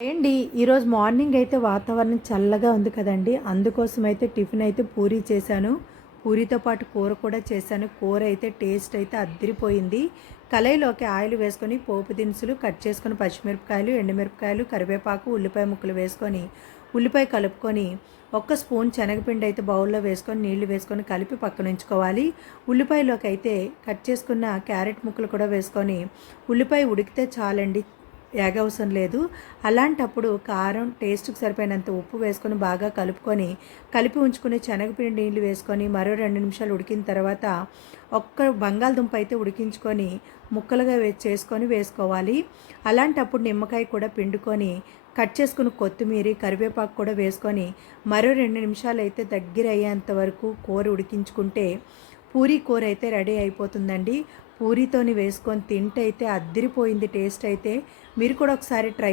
ఏండి ఈరోజు మార్నింగ్ అయితే వాతావరణం చల్లగా ఉంది కదండి. అందుకోసం అయితే టిఫిన్ అయితే పూరీ చేశాను. పూరీతో పాటు కూర కూడా చేశాను. కూర అయితే టేస్ట్ అయితే అద్దిరిపోయింది. కళాయిలోకి ఆయిల్ వేసుకొని పోపు దినుసులు కట్ చేసుకొని పచ్చిమిరపకాయలు, ఎండుమిరపకాయలు, కరివేపాకు, ఉల్లిపాయ ముక్కలు వేసుకొని ఉల్లిపాయ కలుపుకొని ఒక్క స్పూన్ శనగపిండి అయితే బౌల్లో వేసుకొని నీళ్లు వేసుకొని కలిపి పక్కన ఉంచుకోవాలి. ఉల్లిపాయలోకి అయితే కట్ చేసుకున్న క్యారెట్ ముక్కలు కూడా వేసుకొని ఉల్లిపాయ ఉడికితే చాలండి, ఏగవసరం లేదు. అలాంటప్పుడు కారం టేస్ట్కి సరిపోయినంత ఉప్పు వేసుకొని బాగా కలిపి ఉంచుకుని శనగపిండి నీళ్ళు వేసుకొని మరో 2 నిమిషాలు ఉడికిన తర్వాత ఒక్క బంగాళదుంప అయితే ఉడికించుకొని ముక్కలుగా చేసుకొని వేసుకోవాలి. అలాంటప్పుడు నిమ్మకాయ కూడా పిండుకొని కట్ చేసుకుని కొత్తిమీర కరివేపాకు కూడా వేసుకొని మరో 2 నిమిషాలు అయితే దగ్గర అయ్యేంత వరకు కూర ఉడికించుకుంటే పూరీ కూర అయితే రెడీ అయిపోతుందండి. పూరీతోని వేసుకొని తింటే అయితే అద్దిరిపోయింది టేస్ట్ అయితే. మీరు కూడా ఒకసారి ట్రై